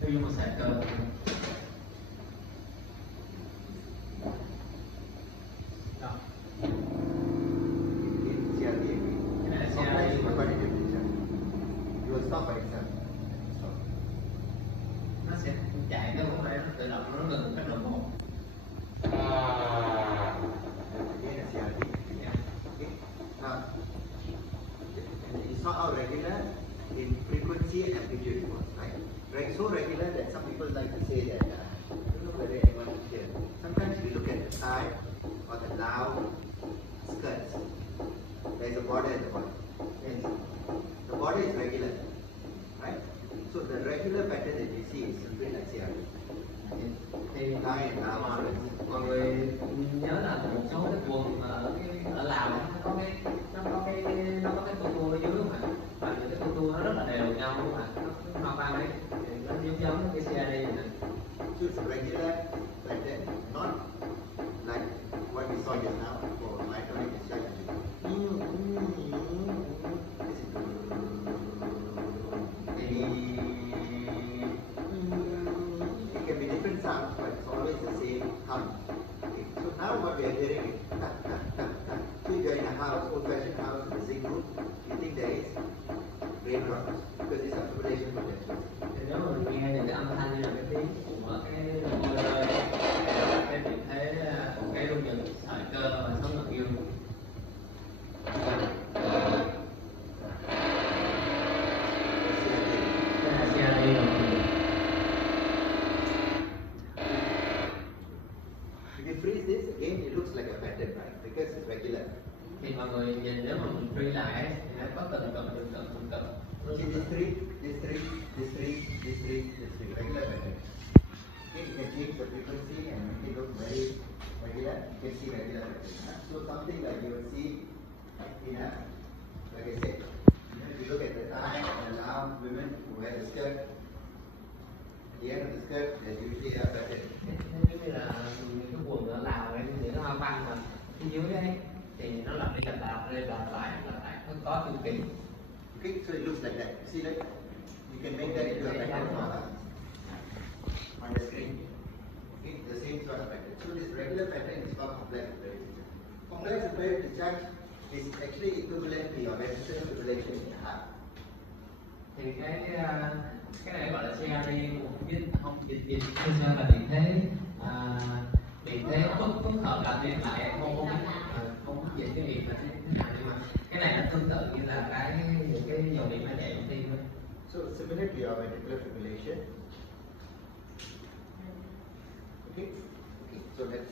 Tiêu một sợi cơ. Nó sẽ chạy cái bộ này nó tự động nó ngừng cái đồng hồ. It's not all regular in frequency and amplitude, right? So regular that some people like to say that I don't know whether anyone can hear. Sometimes we look at the thigh or the loud skirts. There's a border at the bottom. The border is regular, right? So the regular pattern that you see is simply like CRT. Thì mọi người nhớ là một số cái quần mà ở Lào nó có cái tua ở dưới mà và những cái tua nó rất là đều nhau đúng không ạ? Nó hoa văn ấy thì nó giống cái CAD này. So it's regular pattern, not like what we saw just now for myotonic discharge. It can be different sounds, but it's always the same hum. Okay. So now what we are hearing is ta ta ta ta. So if you are in a house, old-fashioned house in the zinc roof, you think there is raindrops because it's a fibrillation potential. Thì nếu mà mình nghe những cái âm thanh như là cái tiếng của cái mưa rơi, cái vị thế cái rung những sợi cơ và sống ngực dương. If you freeze this, again it looks like a pattern, right? Because it's regular. Thì mọi người nhìn nếu mà mình freeze lại thì nó có từng cụm. See this three, this three, this three, this three, this three, regular pattern. Okay, you can change the frequency and make it look very regular. You can see regular pattern. So something like you will see in a, like I said, if you look at the thigh and now women who wear the skirt, at the end of the skirt there's usually a pattern. Giống như là những cái quần ở Lào ấy, những cái hoa văn mà phía dưới đấy thì nó lặp đi lặp lại nó có chu kỳ. Okay, so it looks like that. You see that? You can make that into a pattern on the screen. Okay, the same sort of pattern. So this regular pattern is called complex apparatus discharge. Complex apparatus discharge is actually equivalent to your ventral fibrillation in the heart. Thì cái này gọi là CAD không dịch sơ là bị thế phức hợp làm nên lại không dịch cái gì mà thế nào, nhưng mà cái này nó tương tự như là những cái dòng điện nó chạy trong tim ấy. So similar to your ventricular fibrillation. Okay, okay. So let's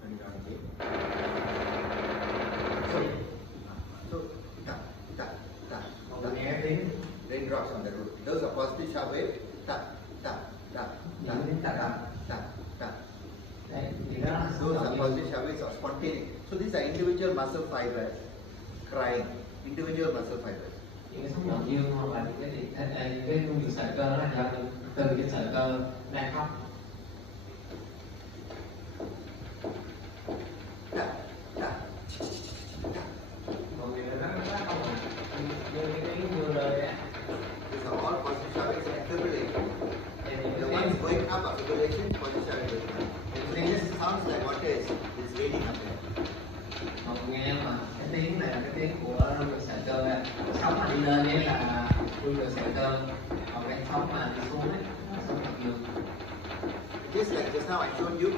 turn it on again. So ta. Nghe tiếng Raindrops on the roof. Those are positive shock waves. Ta. Those are positive shock waves or spontaneous. So these are individual muscle fibers crying. Individual muscle fibers. Những cái sóng ngầm dương hoặc là những cái rung những sợi cơ là do từ cái sợi cơ đang khóc. Mọi người nó không như cái tiếng mưa rơi á. These are all positive shock waves and fibrillation. The ones going up are fibrillation, positive shock waves. It just sounds like water is raining up there. Mọi người nghe mà cái tiếng này là cái tiếng của rung những sợi cơ á. Sóng mà đi lên ấy là rung những sợi cơ, còn cái sóng mà đi xuống ấy là sóng ngầm dương. Just like just now I showed you,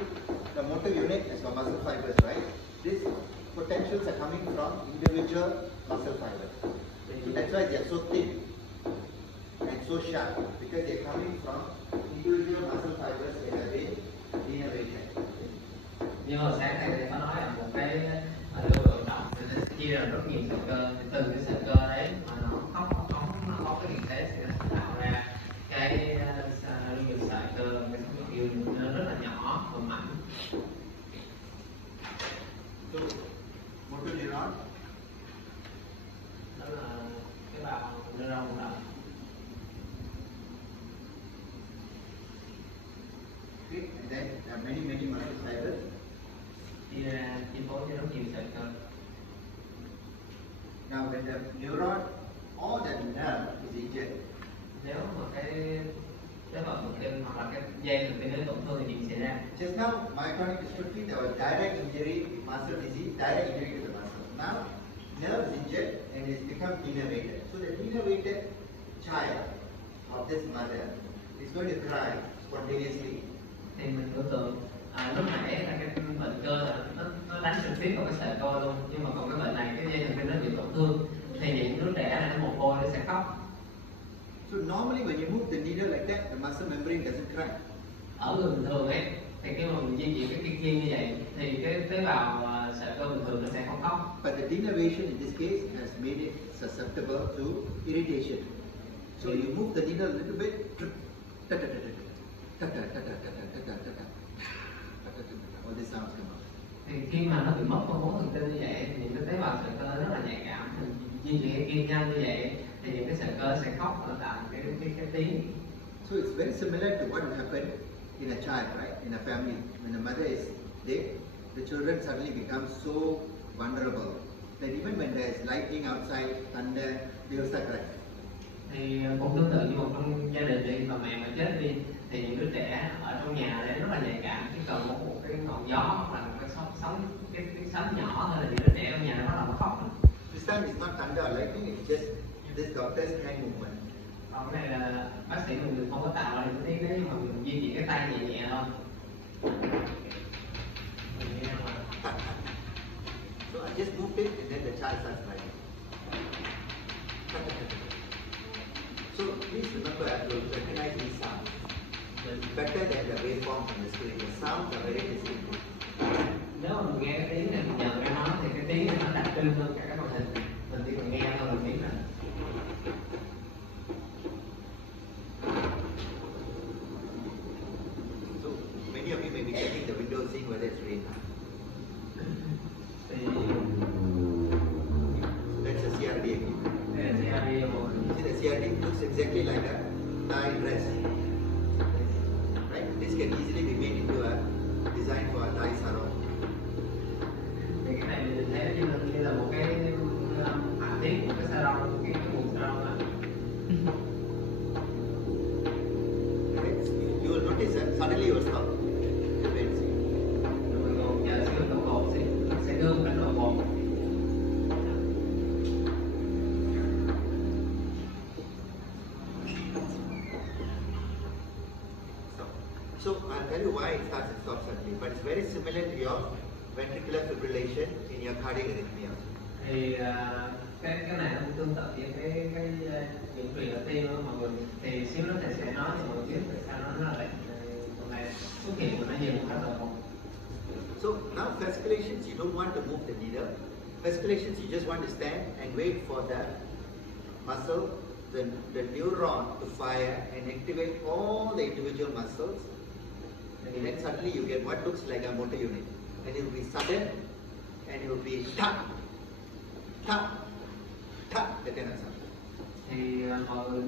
the motor unit is for muscle fibers, right? These potentials are coming from individual muscle fibers. That's why they are so thin and so sharp, because they are coming from individual muscle fibers that have been innervated. Nhưng mà sáng nay thì có nói là một cái lưu vận động thì nó sẽ chia ra rất nhiều sợi cơ, thì từ cái sợi cơ đấy mà nó có cái điện thế sẽ tạo ra cái lưu lượng sợi cơ, cái sóng ngầm dương nó rất là nhỏ và mảnh. So, motor neuron, đó là cái bào neuron vận động. okay, and then there are many muscle fibers. Chia ra chi phối cho rất nhiều sợi cơ. Now when the neuron or the nerve is injured, Nếu hoặc là cái dây thần kinh nó tổn thương thì chuyện xảy ra. Just now, myotonic dystrophy, there was direct injury, muscle disease, direct injury to the muscle. Now, nerve is injured and it's become innervated. So the innervated child of this mother is going to cry spontaneously. Thì mình tưởng tượng lúc nãy là cái bệnh cơ là nó đánh trực tiếp vào cái sợi cơ luôn, nhưng mà còn cái bệnh này cái dây thần kinh nó bị tổn thương thì những đứa trẻ này nó mồ hôi nó sẽ khóc. So normally when you move the needle like that, the muscle membrane doesn't cry. Ở người bình thường ấy thì khi mà mình di chuyển cái kim như vậy thì cái tế bào sợi cơ bình thường nó sẽ không khóc. But the denervation in this case has made it susceptible to irritation. So you move the needle a little bit, all these sounds come out. Thì khi mà nó bị mất phân bố thần kinh như vậy thì những cái tế bào sợi cơ rất là nhạy cảm, mình di chuyển cái kim nhanh như vậy thì những cái sợi cơ sẽ khóc và tạo cái tiếng. So it's very similar to what will happen in a child, right? In a family, when the mother is dead, the children suddenly become so vulnerable that even when there is lightning outside, thunder, they will start crying. Thì cũng tương tự như một trong gia đình đi, mà mẹ mà chết đi thì những đứa trẻ ở trong nhà đấy rất là nhạy cảm, chỉ cần một cái ngọn gió hoặc là một cái sóng cái sấm nhỏ thôi là những đứa trẻ trong nhà nó bắt đầu khóc. This time it's not thunder or lightning, it's just this doctor's hand movement. Còn cái này là bác sĩ mình không có tạo ra những tiếng đấy, nhưng mà mình di chuyển cái tay nhẹ nhẹ thôi. So I just moved it and then the child starts crying. So please remember to recognize these sounds. It's better than the waveform on the screen. The sounds are very distinct. Nếu mà mình nghe cái tiếng này mình nhận ra nó thì cái tiếng này nó đặc trưng hơn cả cái màn hình. Mình chỉ cần nghe thôi mình biết rồi. So many of you may be checking the window, seeing whether it's rain. Thì That's a CRD again. đây là CRD rồi. See, the CRD looks exactly like a tie dress. Right? This can easily be made into a design for a tie sarong. Thì cái này mình thấy như là một cái họa tiết của cái salon, cái quần salon á. You will notice that suddenly you will stop. Wait, see. Rồi mình còn chờ cái đồng hồ sẽ đưa một cái đồng hồ. So I'll tell you why it starts and stops suddenly, but it's very similar to your ventricular fibrillation in your cardiac arrhythmia. Thì cái này nó cũng tương tự với cái những truyền ở tim của mọi người. Thì xíu nữa thầy sẽ nói cho mọi người biết tại sao nó là tuần này xuất hiện của nó nhiều một cái đợt một. So now fasciculations, you don't want to move the needle. Fasciculations, you just want to stand and wait for the muscle, the neuron to fire and activate all the individual muscles. And then suddenly you get what looks like a motor unit. And it will be sudden and it will be tap, tap, tap, that kind of sound. Thì mọi người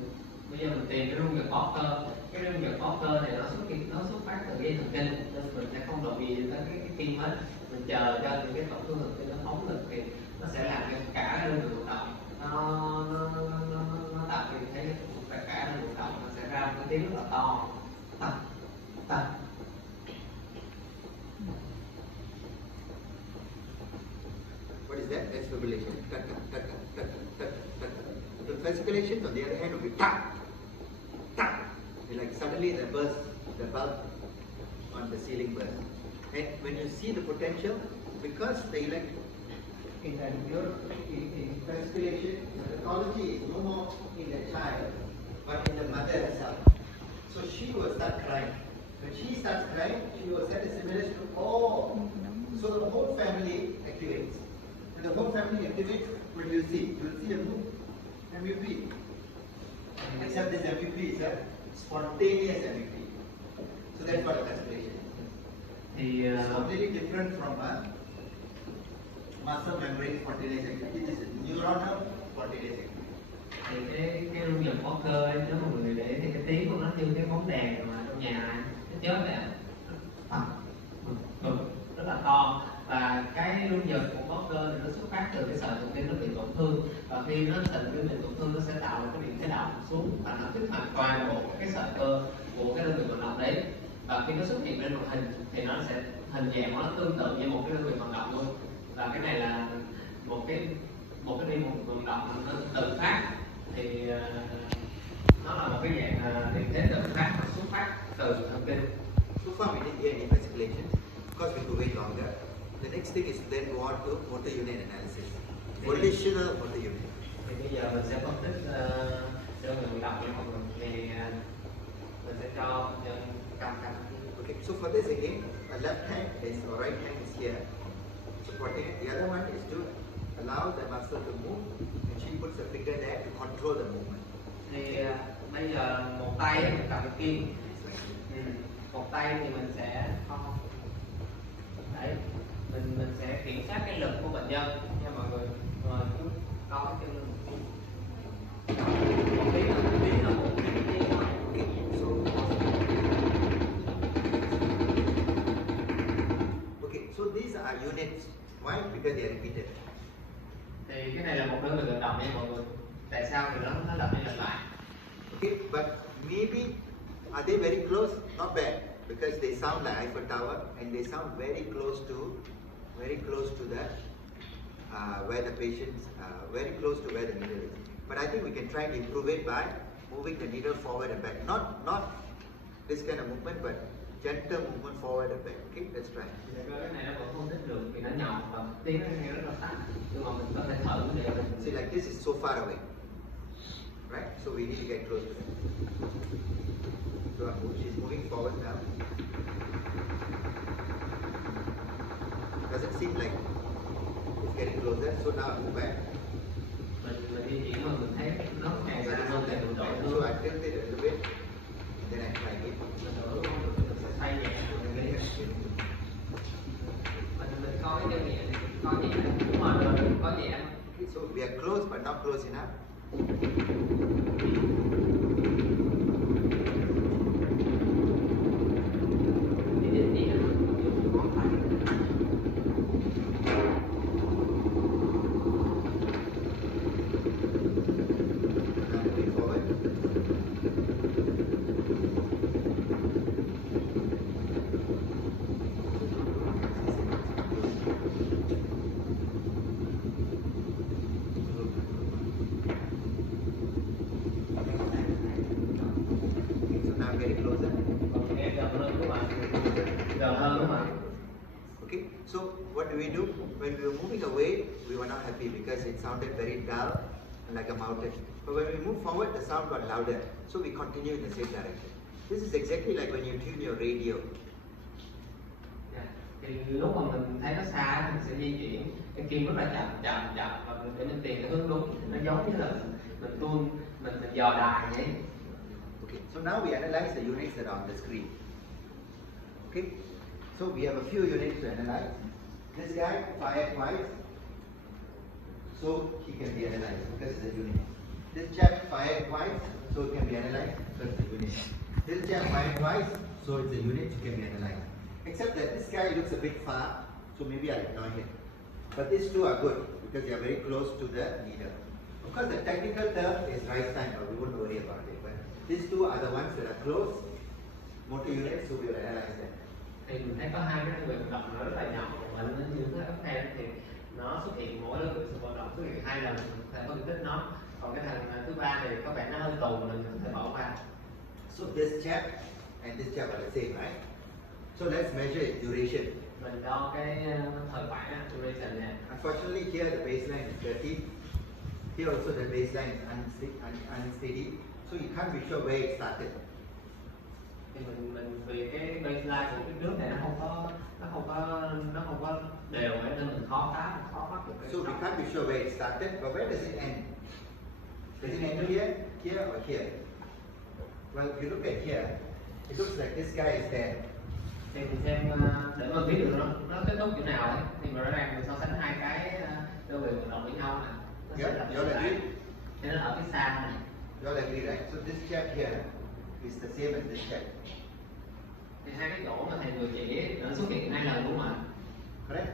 bây giờ mình tìm cái rung giật Porter. Cái rung giật Porter này nó xuất phát từ dây thần kinh, nên mình sẽ không động gì đến cái tim hết. Mình chờ cho những cái tổn thương thần kinh nó phóng lực thì nó sẽ làm cho cả cái đơn vị vận động nó tạo ra thấy cả đơn vị vận động nó sẽ ra một cái tiếng rất là to, tạch tạch. What is that? That's fibrillation. Tut, tut, tut, tut, tut, tut, tut. The fasciculations on the other hand will be tap, tap. Like suddenly the bulb on the ceiling burst. And when you see the potential, because the fasciculation, the pathology is no more in the child, but in the mother herself. So she will start crying. When she starts crying, she will set a stimulus to all. So the whole family activates. When the whole family activates, what do you see? You will see a move. MVP. Except this MVP is a spontaneous MVP. So that's what a fasciculation is. Thì It's completely different from a muscle membrane spontaneous activity. This is neuronal spontaneous activity. thì cái rung giật Porter ấy, nếu mà mọi người để ý thì cái tiếng của nó như cái bóng đèn mà trong nhà này nó chớp này rất là to, và cái rung giật của Porter thì nó xuất phát từ cái sợi thần kinh nó bị tổn thương, và và khi nó thành cái nền tổn thương nó sẽ tạo ra cái điện thế động xuống và nó kích hoạt toàn bộ cái sợi cơ của cái đơn vị vận động đấy, và khi nó xuất hiện trên màn hình thì nó sẽ hình dạng nó tương tự như một cái đơn vị vận động luôn. Và cái này là một cái đi một vận động nó tự phát, thì nó là một cái dạng điện thế tự phát và xuất phát từ thần kinh. So far we did any investigation. Of course we could wait longer. The next thing is to then go on to motor unit analysis. Volitional motor unit. Thì bây giờ mình sẽ phân tích cho người vận động cho mọi người, thì mình sẽ cho cầm. Okay, so for this again, a left hand is or right hand is here, supporting it. The other one is to allow the muscle to move, and she puts a finger there to control the movement. Thì bây giờ một tay mình cầm cái kim, một tay thì mình sẽ đấy, mình sẽ kiểm soát cái lực của bệnh nhân nha mọi người. Rồi cứ co cái chân lưng một tí là một tí thôi. Okay, so these are units. Why? Because they are repeated. Thì cái này là một đơn vị vận động nha mọi người. Tại sao thì nó lặp đi lặp lại? Okay, but maybe are they very close? Not bad, because they sound like Eiffel Tower and they sound very close to the where the patients very close to where the needle is. But I think we can try and improve it by moving the needle forward and back. Not this kind of movement, but gentle movement forward and back. Okay, let's try. Cái này nó vẫn không thích được vì nó nhỏ và tiếng nó nghe rất là tắt, nhưng mà mình có thể thử để mình see like this is so far away, right? So we need to get close to it. So she's moving forward now. Does it seem like it's getting closer? So now move back. Mình di chuyển mà mình thấy nó càng So xa hơn thì mình đổi I hướng. tilt it a little bit, then I try it. Mình đổi hướng được mình sẽ xoay nhẹ. Mình có cái nhẹ, có nhẹ, đúng rồi, có nhẹ. Okay, so we are close but not close enough. Okay, so what do? When we were moving away, we were not happy because it sounded very dull and like a mountain. But when we moved forward, the sound got louder. So we continue in the same direction. This is exactly like when you tune your radio. Thì lúc mà mình thấy nó xa, mình sẽ di chuyển cái kim rất là chậm và để mình tìm cái hướng đúng. Nó giống như là mình dò đài vậy. Okay, so now we analyze the units that are on the screen. Okay, so we have a few units to analyze. This guy fired twice, so he can be analyzed because it's a unit. This chap fired twice, so it can be analyzed because it's a unit. This chap fired twice, so it's a unit, it can be analyzed. Except that this guy looks a bit far, so maybe I'll ignore him. But these two are good because they are very close to the needle. Of course, the technical term is right time, but we won't worry about it. But these two are the ones that are close, motor units, so we will analyze them. Thì mình thấy có hai cái đơn vị vận động nó rất là nhỏ, và nó như cái ấp theo thì nó xuất hiện mỗi đơn vị vận động xuất hiện 2 lần, mình có thể phân tích nó. Còn cái thằng thứ ba thì có vẻ nó hơi tù, mình có thể bỏ qua. So this chap and this chap are the same, right? So let's measure its duration. Mình đo cái thời khoảng duration nè. Unfortunately, here the baseline is 30. Here also the baseline is unsteady, so you can't be sure where it started. Thì mình vì cái baseline của cái nước này nó không có đều ấy, nên mình khó bắt được cái. So we can't be sure where it started, but where does it end? Does it end here, or here? Well, if you look at here, it looks like this guy is there. Thì mình xem để mà biết được nó kết thúc chỗ nào ấy, thì rõ ràng mình so sánh hai cái đơn vị vận động với nhau này, nó sẽ là You'll agree? cho nên ở phía xa này. You'll agree, right? So this chap here is the same as this chap. Thì hai cái chỗ mà thầy vừa chỉ nó xuất hiện 2 lần đúng không ạ? Correct?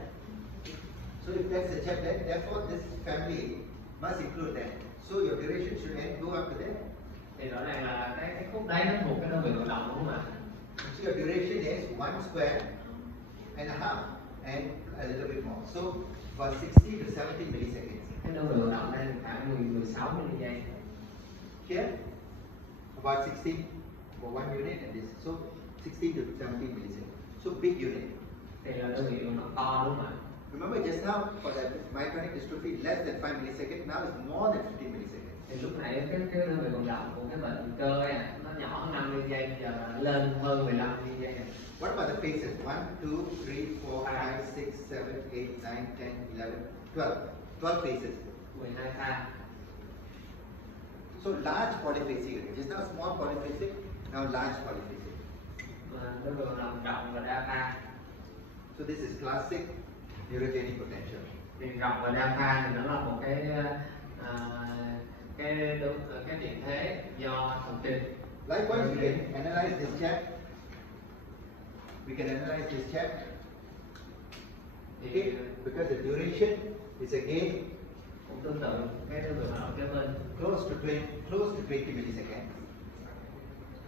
So if that's the chap, then therefore this family Must include that. So your duration should end go up to there. Thì rõ ràng là cái khúc đấy nó thuộc cái đơn vị vận động đúng không ạ? So your duration is 1 square and a half and a little bit more. So about 60 to 70 milliseconds. Cái đơn vị vận động đây là khoảng 16 giây. Here, about 16 for 1 unit and this. So 60 to 70 milliseconds. So big unit. Thì là đơn vị vận động to đúng không ạ? Remember just now for the myotonic dystrophy less than 5 milliseconds, now it's more than 15 milliseconds. Thì lúc nãy cái đơn vị vận động của cái bệnh cơ ấy, nó nhỏ hơn 50 giây, bây giờ là lên hơn 15 giây. What about the phases? 1, 2, 3, 4, 5, 6, 7, 8, 9, 10, 11, 12. 12 phases. 12 pha. So large polyphasic. Just now small polyphasic, now large polyphasic. Đơn vị vận động rộng và đa pha. So this is classic neurogenic potential. Thì rộng và đa pha thì nó là một cái điện thế do thần kinh. Likewise, we can analyze this chart. We can analyze this chart. Okay, because the duration is again cũng tương tự cái đơn vị hoạt động kế bên close to 20 milliseconds.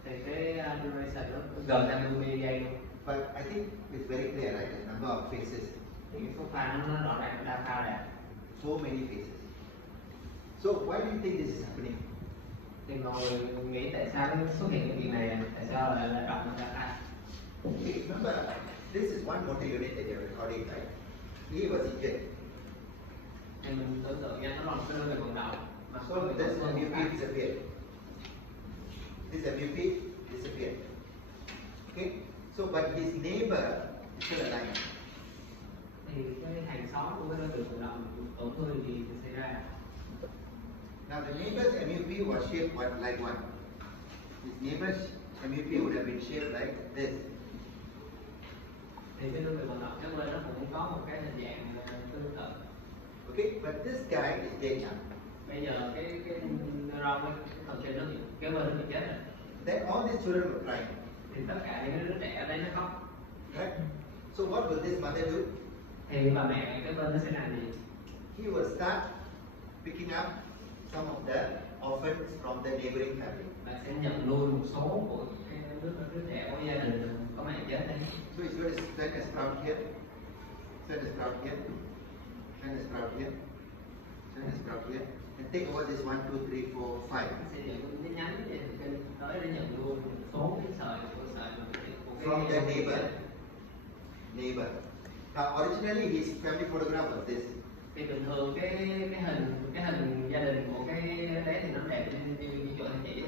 Thì cái duration nó gần 50 giây luôn. But I think it's very clear, right? The number of phases. Thì cái số pha nó rõ ràng đa pha đẹp. So many phases. So why do you think this is happening? Thì mọi người nghĩ tại sao nó xuất hiện cái chuyện này, tại sao lại là rộng đa pha? Okay, remember, this is one motor unit that you're recording, right? He was injured. Thì mình tưởng tượng nha, nó là một cái đơn vị vận động. So this MUP disappeared. This MUP disappeared. Okay, so but his neighbor is still alive. Thì cái hàng xóm của cái đơn vị vận động tổn thương gì xảy ra? Now the neighbor's MUP was shaped like what? His neighbor's MUP would have been shaped like this. Thì cái đơn vị vận động kế bên nó cũng có một cái hình dạng tương tự. Okay, but this guy is dead now. Bây giờ cái neuron cái thần kinh nó bị kế bên nó bị chết rồi. Then all these children were crying. Thì tất cả những đứa trẻ ở đây nó khóc. Right? So what will this mother do? Thì bà mẹ kế bên nó sẽ làm gì? He will start picking up some of the orphans from the neighboring family. Bà sẽ nhận nuôi một số của cái đứa trẻ của gia đình có mẹ chết đây. So he's going to send a sprout here, send a sprout here, send a sprout here, send a sprout here, and take over this 1, 2, 3, 4, 5. Nó sẽ nhận cái nhánh về thần kinh tới để nhận nuôi một số cái sợi của cái From the neighbor. Now originally his family photograph was this. Thì bình thường cái hình gia đình của cái bé thì nó đẹp như chỗ anh chị.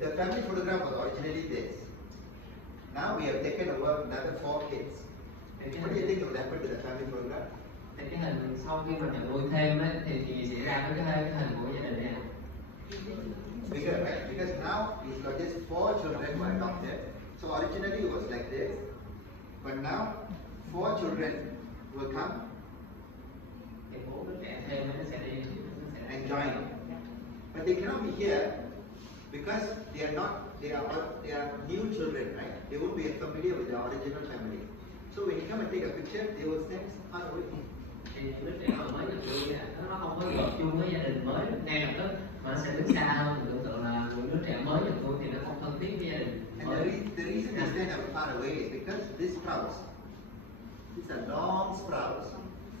The family photograph was originally this. Now we have taken over another 4 kids. What do you think will happen to the family photograph? Thì cái hình sau khi mà nhận nuôi thêm ấy, thì gì xảy ra với cái hình của gia đình này? Bigger, right? Because now he's got just 4 children who are adopted. So originally it was like this, but now 4 children will come Thì bố đứa trẻ thêm nó sẽ đi and join. But they cannot be here because they are new children, right? They won't be familiar with the original family. So when you come and take a picture, they will stand far away. Thì đứa trẻ mà mới nhận nuôi nó không có gọi chung với gia đình mới ngay lập tức, mà nó sẽ đứng xa hơn. Mình tưởng tượng là một đứa trẻ mới nhận nuôi thì nó không thân thiết với gia đình. And the reason they stand far away is because these sprouts, these are long sprouts,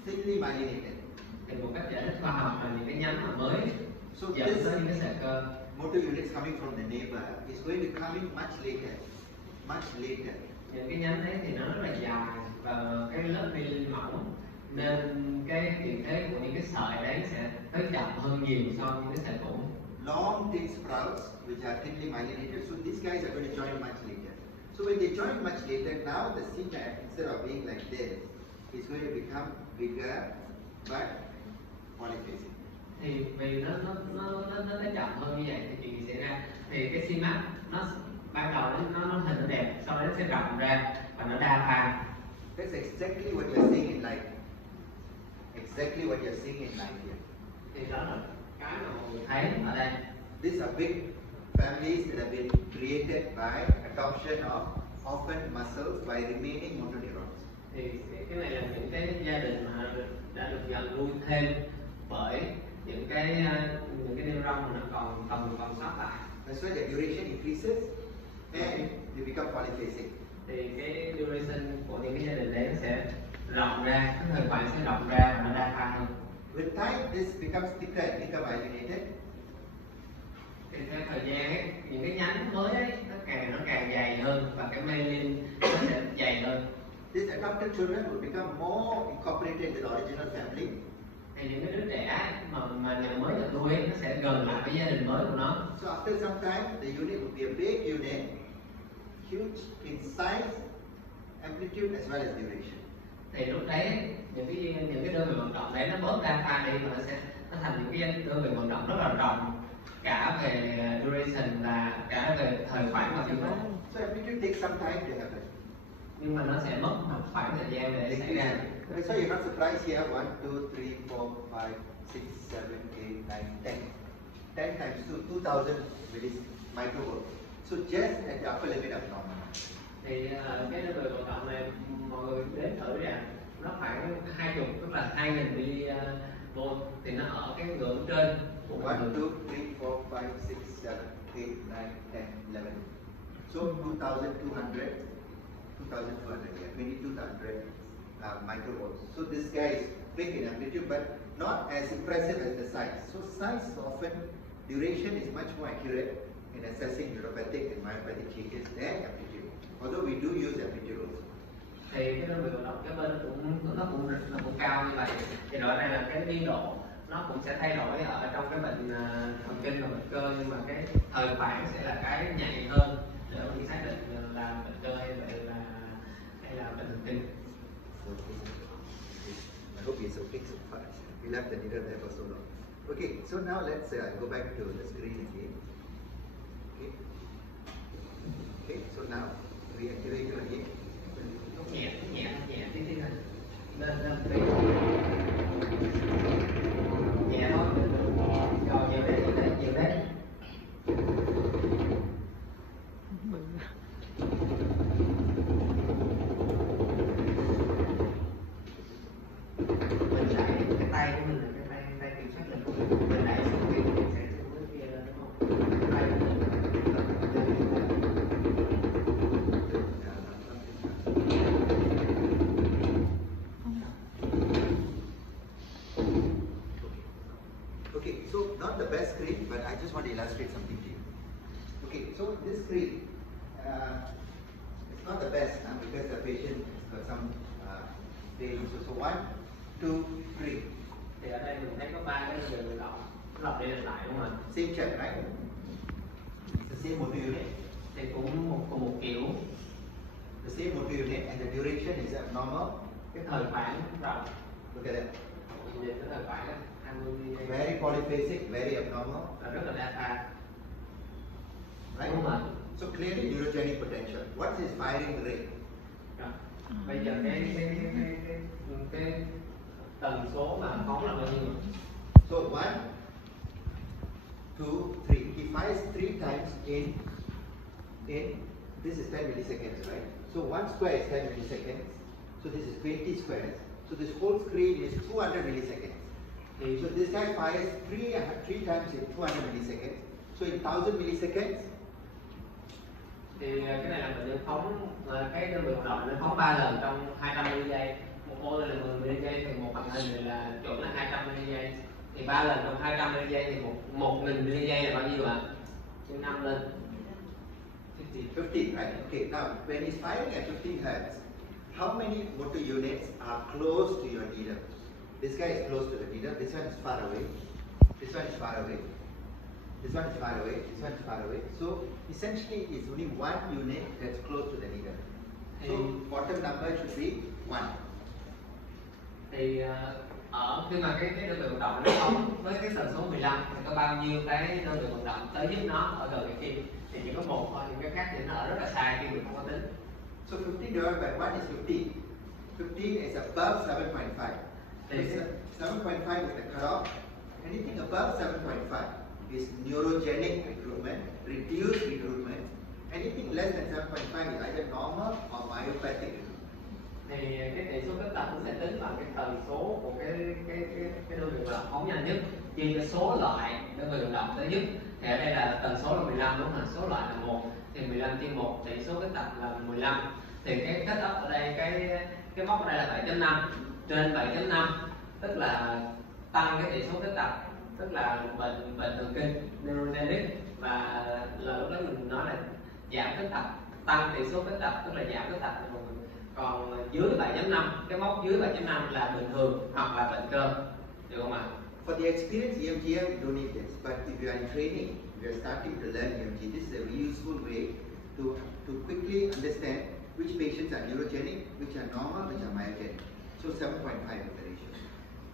thinly myelinated. Thì một cách giải thích khoa học là những cái nhánh mà mới So dẫn this tới những cái sợi cơ. motor units coming from the neighbor is going to come in much later, much later. Những cái nhánh đấy thì nó rất là dài và cái lớp myelin mỏng, nên cái điện thế của những cái sợi đấy sẽ tới chậm hơn nhiều so với những cái sợi cũ. Long thin sprouts which are thinly myelinated, so these guys are going to join much later. So when they join much later, now the synapse, instead of being like this, is going to become bigger but polyphasic. Thì vì nó tới chậm hơn như vậy thì chuyện gì xảy ra? Thì cái synapse nó ban đầu nó hình nó đẹp, sau đó nó sẽ rộng ra và nó đa pha. That's exactly what you're seeing in life. Exactly what you're seeing in life here. Thì đó là cái mà mọi người thấy ở đây. These are big families that have been created by adoption of orphan muscles by remaining motor neurons. Thì cái này là những cái gia đình mà đã được nhận nuôi thêm bởi những cái neuron mà nó còn sót lại. That's why the duration increases and they become polyphasic. Thì cái duration của những cái gia đình đấy nó sẽ rộng ra, cái thời khoảng sẽ rộng ra và nó đa pha hơn. With time, this becomes thicker and thicker myelinated. Thì theo thời gian ấy, những cái nhánh mới ấy, nó càng dày hơn và cái myelin nó sẽ dày hơn. These adopted children will become more incorporated in the original family. Thì những cái đứa trẻ mà nhà mới được nuôi nó sẽ gần lại với gia đình mới của nó. So after some time, the unit will be a big unit, huge in size, amplitude as well as duration. Thì lúc đấy những cái đơn vị vận động đấy nó bớt đa pha đi và nó thành những cái đơn vị vận động rất là rộng, cả về duration và cả về thời khoảng và biên độ. So amplitude takes some time to happen. Nhưng mà nó sẽ mất một khoảng thời gian để xảy ra. That's why you're not surprised here. 1, 2, 3, 4, 5, 6, 7, 8, 9, 10. 10 times 2, 2000 microvolts. So just at the upper limit of normal. Thì cái đơn vị vận động này mọi người đến thử rằng nó khoảng 20, tức là 2000 mV, thì nó ở cái ngưỡng trên của 1, 2, 3, 4, 5, 6, 7, 8, 9, 10, 11. So 2200, 2200 here, 2200 microvolts. So this guy is big in amplitude, but not as impressive as the size. So size often, duration is much more accurate in assessing neuropathic and myopathic changes than amplitude. Although we do use amplitude also. Thì cái đơn vị vận động cái bên nó cũng cao như vậy, thì rõ ràng là cái biên độ nó cũng sẽ thay đổi ở trong cái bệnh thần kinh và bệnh cơ, nhưng mà cái thời khoảng sẽ là cái nhạy hơn để mình xác định là bệnh cơ hay là bệnh thần kinh. I hope it's okay so far. We left the needle there for so long. Okay, so now let's go back to the screen again. Okay. Okay, so now we activate it again. Nhẹ tí này lên nhẹ thôi, rồi nhiều đấy. Mình đẩy cái tay của mình là cái tay kiểm soát lực của mình đẩy xuống thì mình sẽ xuống cái kia lên, đúng không? Tay của mình. Okay, so not the best screen, but I just want to illustrate something to you. Okay, so this screen, it's not the best because the patient has got some pain. So 1, 2, 3. Thì ở đây mình thấy có 3 cái đường vận động, lặp đi lặp lại đúng không ạ? Same check, right? It's the same motor unit. Thì cũng một kiểu. The same motor unit and the duration is abnormal. Cái thời khoảng rộng. Look at that. Nhìn cái thời khoảng 20 giây. Very polyphasic, very abnormal. Là rất là đa pha. Right? Đúng rồi. So clearly neurogenic potential. What is firing rate? Rồi. Bây giờ cái tần số mà phóng là bao nhiêu? So 1, 2, 3. He fires 3 times in this is 10 milliseconds, right? So 1 square is 10 milliseconds. So this is 20 squares. So this whole screen is 200 milliseconds. So this guy fires 3 times in 200 milliseconds. So in 1000 milliseconds. Thì cái này là bệnh nhân phóng cái đơn vị vận động nó phóng 3 lần trong 200 giây. Một ô là 10 giây thì một màn hình là chuẩn là 200 giây. Thì 3 lần trong 200 giây thì 1000 giây là bao nhiêu ạ? Nhân 5 lên. 15, right? Okay, now when he's firing at 15 hertz, how many motor units are close to your needle? This guy is close to the needle, this one is far away, this one is far away, this one is far away, this one is far away. So essentially it's only one unit that's close to the needle. So bottom number should be 1. Thì ở khi mà cái đơn vị vận động nó phóng với cái tần số 15 thì có bao nhiêu cái đơn vị vận động tới giúp nó ở gần cái kim, thì chỉ có một thôi, những cái khác thì nó ở rất là xa khi mình không có tính. So 50 divided by 1 is 15. 15 is above 7.5. So 7.5 is the cutoff. Anything above 7.5 is neurogenic recruitment, reduced recruitment. Anything less than 7.5 is either normal or myopathic recruitment. Thì cái tỷ số kết tập cũng sẽ tính bằng cái tần số của cái đơn vị vận động phóng nhanh nhất chia cho số loại đơn vị vận động tới nhất. Thì ở đây là tần số là 15 đúng không ạ? Số loại là 1 thì 15 chia 1, tỷ số kết tập là 15. Thì cái kết up ở đây, cái mốc ở đây là 7.5 trên 7.5, tức là tăng cái tỷ số kết tập, tức là bệnh thần kinh neurogenic, và là lúc đó mình nói là giảm kết tập, tăng tỷ số kết tập tức là giảm kết tập. Còn dưới 7.5, cái mốc dưới 7.5 là bình thường hoặc là bệnh cơ, được không ạ? For the experienced EMGer, you don't need this. But if you are in training, you are starting to learn EMG, this is a very useful way to quickly understand which patients are neurogenic, which are normal, which are myogenic. So 7.5 is the ratio.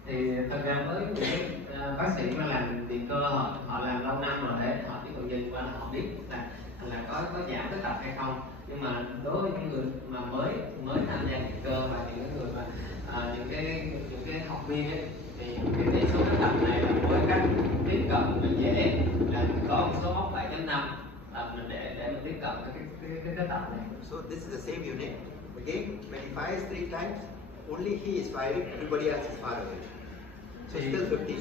Thì thật ra với những bác sĩ mà làm điện cơ, họ làm lâu năm rồi đấy, họ chỉ cần nhìn qua họ biết là có giảm kết tập hay không. Nhưng mà đối với những người mà mới tham gia điện cơ và những người mà những cái học viên ấy, thì cái tỷ số kết tập này là một cách tiếp cận mình dễ, là có một số mốc 7.5 mình để mình tiếp cận cái kết tập này. So this is the same unit. Again, when he fires 3 times, only he is firing, everybody else is far away. So still 50.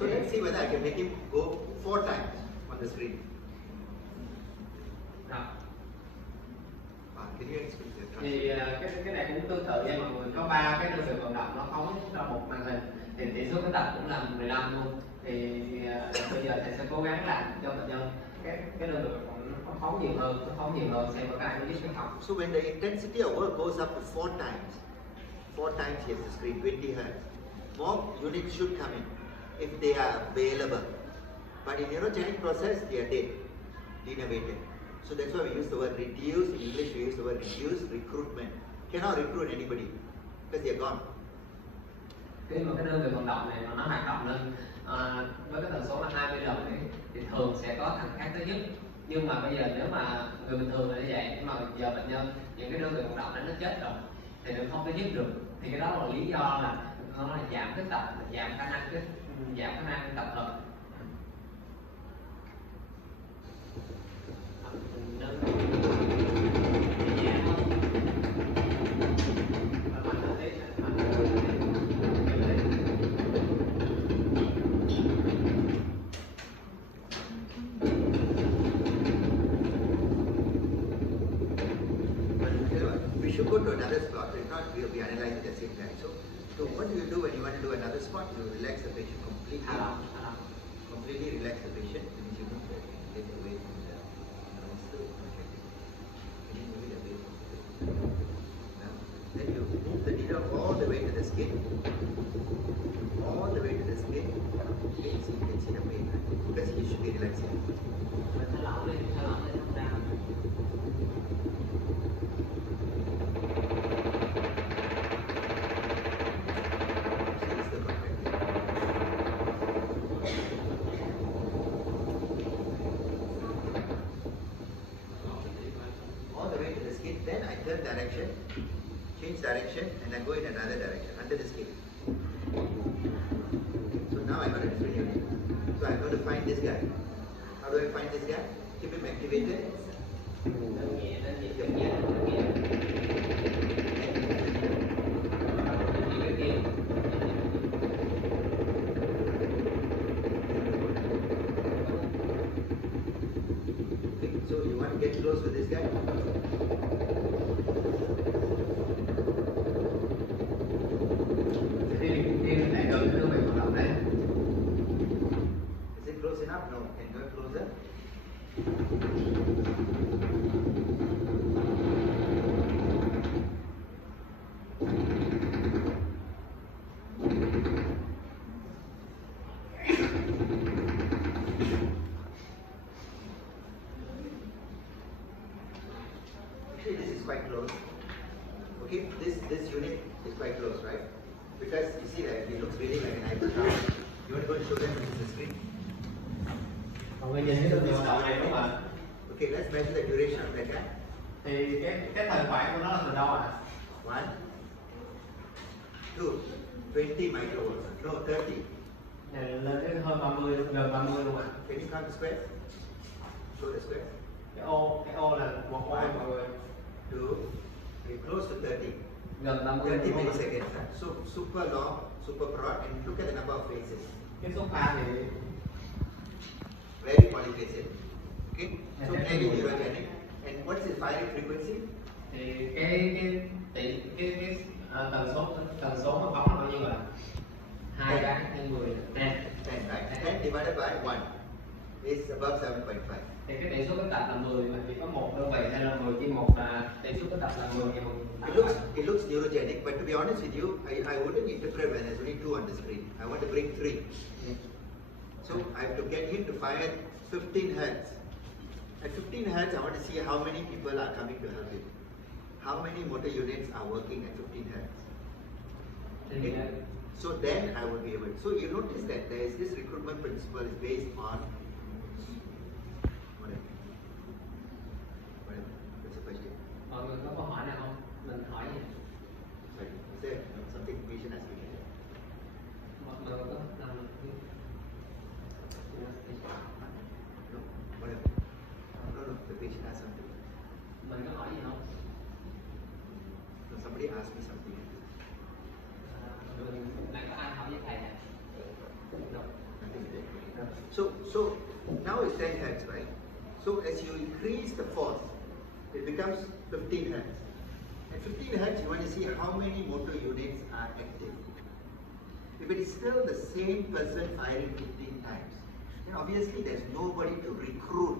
So let's see whether I can make him go 4 times on the screen. Can you explain that? Thì cái này cũng tương tự nha mọi người, có 3 cái đơn vị vận động nó phóng trong một màn hình, thì tỷ số kết tập cũng là 15 luôn. Thì bây giờ thầy sẽ cố gắng làm cho bệnh nhân cái đơn vị vận động nó phóng nhiều hơn, xem có cái nó giúp hay không. So when the intensity of work goes up to 4 times, 4 times here's the screen, 20 Hz. More units should come in if they are available. But in neurogenic process, they are dead, denervated. So that's why we use the word reduce. In English, we use the word reduce recruitment. Cannot recruit anybody because they are gone. Khi mà cái đơn vị vận động này mà nó hoạt động lên với cái tần số là 20 lần ấy, thì thường sẽ có thằng khác tới giúp. Nhưng mà bây giờ nếu mà người bình thường là như vậy, nhưng mà giờ bệnh nhân những cái đơn vị vận động này nó chết rồi thì nó không có giúp được, thì cái đó là lý do là nó là giảm kết tập, giảm khả năng tập hợp. We should go to another spot. If not, we'll be analyzing at the same time. So what do you do when you want to do another spot? You relax the patient completely. Completely relax the patient. That means you move the get away from the nostril. And you move it away from the patient. Now, then you move the needle all the way to the skin. All the way to the skin. Okay, so you can see the pain. Because he should be relaxing. Then I turn direction, change direction, and I go in another direction under the skin. So now I got a different unit. So I'm going to find this guy. How do I find this guy? Keep him activated. Okay, so you want to get close to this guy? Is it close enough? No. Can you go closer? Actually, this is quite close. Okay, this unit is quite close, right? Because you see that it looks really like an eyebrow. You want to go and show them on the screen? Okay, let's measure the duration of that guy. Thì cái thời khoảng của nó là từ đâu ạ? 1, 2, 20 microvolts. No, 30. Lên đến hơn 30, gần 30 luôn ạ. Can you count the square? Show the square. Cái ô là một ô mọi người. 2, we're close to 30. gần 50 30 đúng không? milliseconds. So super long, super broad, and look at the number of phases. Cái số pha thì Very polyphasic. Okay? So Yeah, very neurogenic. And what's the firing frequency? thì tần số nó phóng là bao nhiêu ạ? 2 nhân 10 10, 10, right? 10 divided by 1 is above 7.5. thì cái tỷ số cái tập là 10 mà chỉ có một đơn vị hay là 10 chia 1 là tỷ số cái tập là 10 nhân 1. It looks neurogenic, but to be honest with you, I wouldn't interpret when there's only 2 on the screen. I want to bring 3. So I have to get him to fire 15 hertz. At 15 hertz, I want to see how many people are coming to help him. How many motor units are working at 15 hertz. Okay? So then I will be able to. So you notice that there is this recruitment principle is based on whatever. What's the question? Mọi người có câu hỏi nào không? Mình hỏi gì? Sorry, is there something patient asking? Mọi người có No, whatever. No, the patient asked something. mình có hỏi gì không? No, somebody asked me something. Lại có ai hỏi với thầy ạ? So now it's 10 hertz, right? So as you increase the force, it becomes 15 hertz. At 15 hertz, you want to see how many motor units are active. If it is still the same person firing 15 times, then obviously there's nobody to recruit.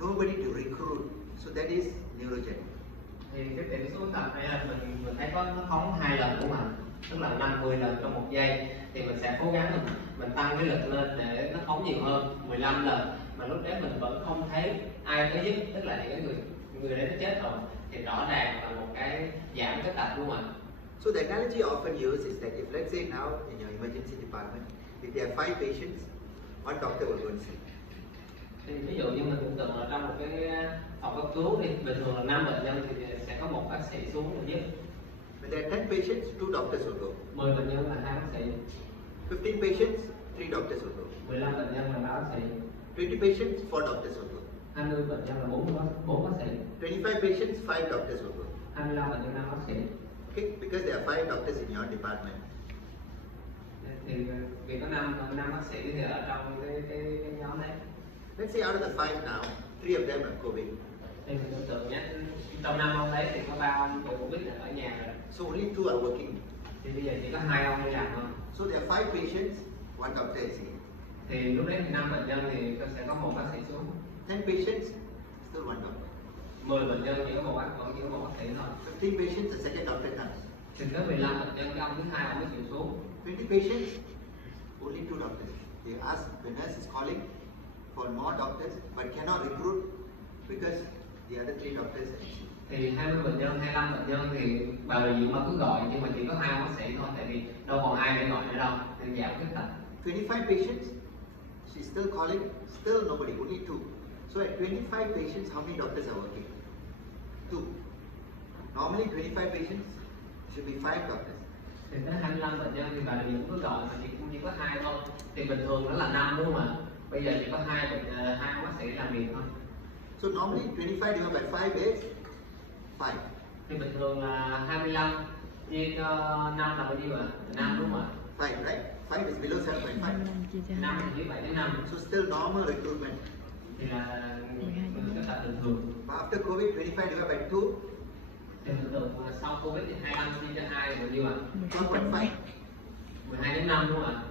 Nobody to recruit. So that is neurogenic. Thì cái tỷ số tập này là mình thấy có nó phóng 2 lần của mình, tức là 50 lần trong 1 giây, thì mình sẽ cố gắng mình tăng cái lực lên để nó phóng nhiều hơn 15 lần, mà lúc đấy mình vẫn không thấy ai tới giúp, tức là những cái người đấy nó chết rồi, thì rõ ràng là một cái giảm cái tập của mình. So the analogy often used is that if let's say now in your emergency department, if there are 5 patients, one doctor will go and see. Thì ví dụ như mình tưởng tượng là trong một cái phòng cấp cứu đi, bình thường là 5 bệnh nhân thì sẽ có một bác sĩ xuống để giúp. When there are 10 patients, 2 doctors will go. 10 bệnh nhân là 2 bác sĩ. 15 patients, 3 doctors will go. 15 bệnh nhân là 3 bác sĩ. 20 patients, 4 doctors will go. 20 bệnh nhân là 4 bác sĩ. 25 patients, 5 doctors will go. 25 bệnh nhân 5 bác sĩ. Okay, because there are 5 doctors in your department. Thì vì có 5 bác sĩ thì ở trong cái nhóm đấy. Let's say out of the 5 now, 3 of them have COVID. Thì mình tưởng tượng nhé, trong 5 ông đấy thì có 3 ông bị Covid ở nhà rồi. So only 2 are working. Thì bây giờ chỉ có 2 ông đi làm thôi. So there are 5 patients, 1 doctor is here. Thì lúc đấy thì 5 bệnh nhân thì sẽ có 1 bác sĩ xuống. 10 patients, still 1 doctor. 10 bệnh nhân chỉ có một bác sĩ thôi. 15 patients, the second doctor comes. Thì tới 15 bệnh nhân cái ông thứ hai ông mới chịu xuống. 20 patients, only 2 doctors. They ask, the nurse is calling for more doctors, but cannot recruit because the other 3 doctors are sick. Thì 20 bệnh nhân, 25 bệnh nhân thì bà điều dưỡng mà cứ gọi, nhưng mà chỉ có 2 bác sĩ thôi, tại vì đâu còn ai để gọi nữa đâu, nên giảm cái tập. 25 patients, she's still calling, still nobody, only 2. So at 25 patients, how many doctors are working? 2. Normally 25 patients should be 5 doctors. Thì tới 25 bệnh nhân thì bà điều dưỡng cứ gọi mà chỉ có 2 thôi. Thì bình thường nó là 5 đúng không ạ? Bây giờ chỉ có 2 bác sĩ làm việc thôi. So normally 25 divided by 5 is 5. Thì bình thường là 25 chia cho 5 là bao nhiêu ạ? 5 đúng không ạ? 5, right? 5 is below 7.5. 5 thì dưới 7 đến 5. So still normal recruitment. Thì là cái tập bình thường. But after COVID, 25 divided by 2. Thì bình thường sau Covid thì 25 chia cho 2 là bao nhiêu ạ? 12.5. 12 đến 5 đúng không ạ?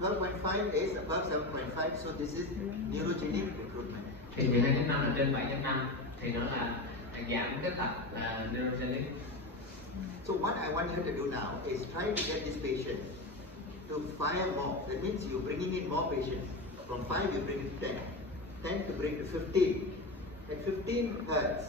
12.5 is above 7.5, so this is neurogenic recruitment. Thì 12 đến 5 là trên 7 đến 5, thì nó là giảm cái tập là neurogenic. So what I want you to do now is try to get this patient to fire more. That means you're bringing in more patients. From 5 you bring it to 10. 10 to bring to 15. At 15 hertz,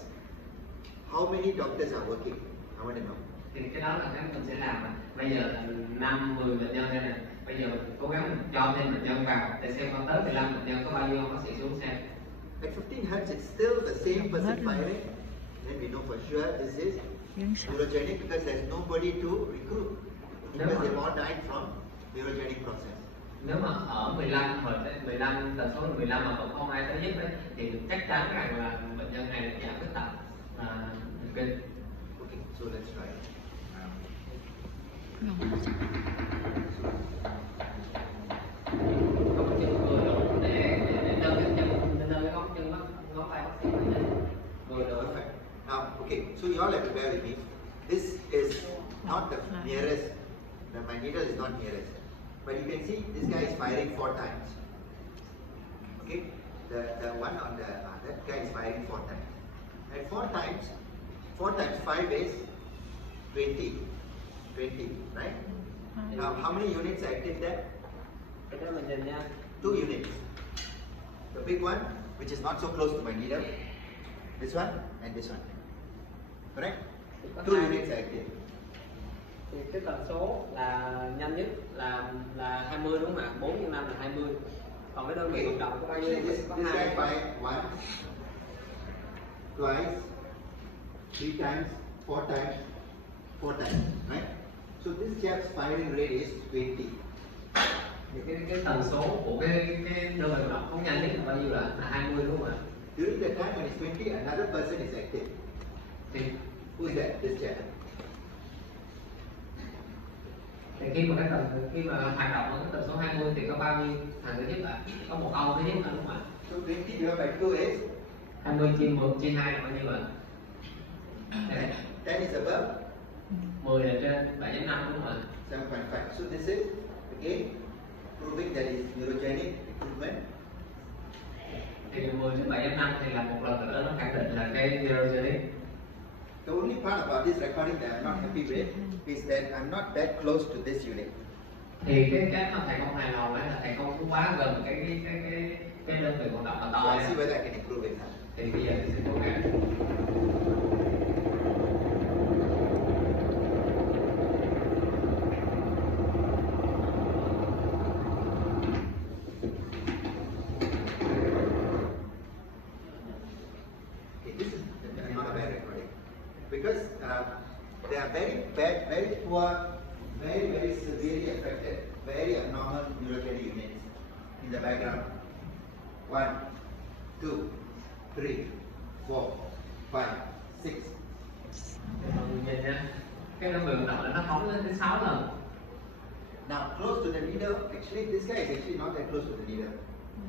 how many doctors are working? I want to know. Thì cái đó là cái mình sẽ làm. Bây giờ là 5-10 bệnh nhân đây này. Bây giờ mình cố gắng cho thêm bệnh nhân vào để xem có tới 15 bệnh nhân có bao nhiêu bác sĩ xuống xem. At 15 hertz, it's still the same person firing. Then we know for sure this is neurogenic because there's nobody to recruit. Because they've all died from neurogenic process. Nếu mà ở 15 hồi 15 tần số 15 mà vẫn không ai tới giúp đấy, thì chắc chắn rằng là bệnh nhân này giảm cái tập kinh. Okay, so let's try. Không chân vừa đủ để nâng cái chân, nâng cái ngón chân ngón tay bác sĩ vừa đủ. Perfect. Now, okay, so you all have to bear with me. This is not the nearest. My needle is not nearest, but you can see this guy is firing 4 times. Okay, the one on the that guy is firing 4 times. And 4 times 5 is 20, right? Now, how many units are active there? Cái đó mình nhìn nha. 2 units. The big one, which is not so close to my needle, this one and this one. Correct? 2 units are active. Thì cái tần số là nhanh nhất là 20 đúng không ạ? 4 x 5 là 20. Còn cái đơn vị vận động có bao nhiêu? This guy fired once, twice, 3 times, 4 times, 4 times, right? So this chap's firing rate is 20. Thì cái tần số của cái đơn vị vận động phóng nhanh nhất là bao nhiêu, là 20 đúng không ạ? During the time when it's 20, another person is active. Thì Who's that? This chap. khi mà hoạt động ở cái tần số 20 thì có bao nhiêu thằng thứ nhất ạ? Có một ông thứ nhất là đúng không ạ? So 20 divided by 2 is 20 chia 2 là bao nhiêu ạ? 10 is above 10 là trên 7/5 đúng không ạ? 7.5. So this is again proving that is neurogenic improvement. Thì 10 trên 7/5 thì là một lần nữa nó khẳng định là cái neurogenic. The only part about this recording that I'm not happy with is that I'm not that close to this unit. Thì cái mà thầy không hài lòng ấy là thầy không có quá gần cái đơn vị vận động là So to. I see whether I can improve it now. Thì bây giờ thì sẽ cố gắng. Okay, this is not a bad recording because they are very bad, very poor, very severely affected, very abnormal neurogenic units in the background. 1, 2, 3, 4, 5, 6. Thì mọi người nhìn nha, cái đơn vị vận động là nó phóng lên đến 6 lần. Now close to the needle, actually this guy is actually not that close to the needle.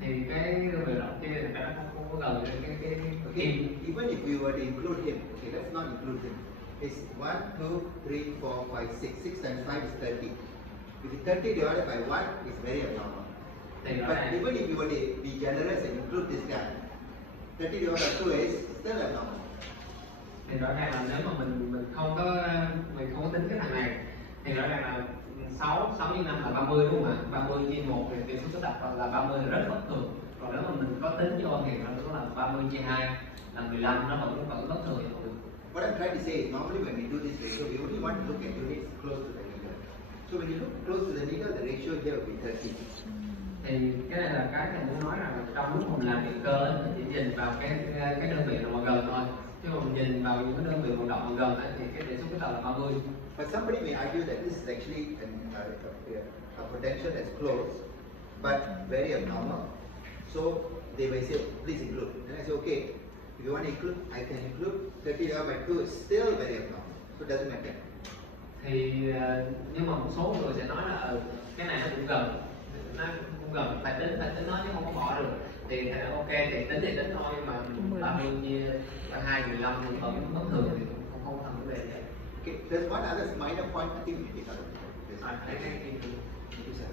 Thì cái đơn vị vận động kia thì nó không có gần cái Okay, even if we were to include him, okay, let's not include him. It's 1, 2, 3, 4, 5, 6. 6 times 5 is 30. If it's 30 divided by 1, it's very abnormal. thì rõ But ràng even if you were to be generous and include this guy, 30 divided by 2 is still abnormal. thì rõ ràng là nếu mà mình không có tính cái thằng này thì rõ ràng là 6 x 5 là 30 đúng không ạ? 30 chia 1 thì tỷ số số đập là 30 là rất bất thường. Còn nếu mà mình có tính vô thì nó là 30 chia 2 là 15, nó vẫn bất thường. What I'm trying to say is normally when we do this ratio, we only want to look at units close to the needle. So when you look close to the needle, the ratio here will be 30. Thì cái này là cái thầy muốn nói rằng trong lúc mình làm việc cơ mình chỉ nhìn vào cái đơn vị nào mà gần thôi, chứ mà mình nhìn vào những cái đơn vị vận động mà gần ấy, thì cái tỷ số cái tàu là 30. But somebody may argue that this is actually a potential that's close, but very abnormal. So they may say, please include. Then I say, okay, if you want to include, I can include. 30 divided by 2 is still very abnormal, so it doesn't matter. Thì nhưng mà một số người sẽ nói là cái này nó cũng gần, phải tính nó chứ không có bỏ được. Thì thầy nói ok thì tính thôi, nhưng mà 30 chia 2 15 thì vẫn bất thường thì không thành vấn đề gì. Okay, there's one other minor point I think we need to cover. Thấy cái Thank you, sir.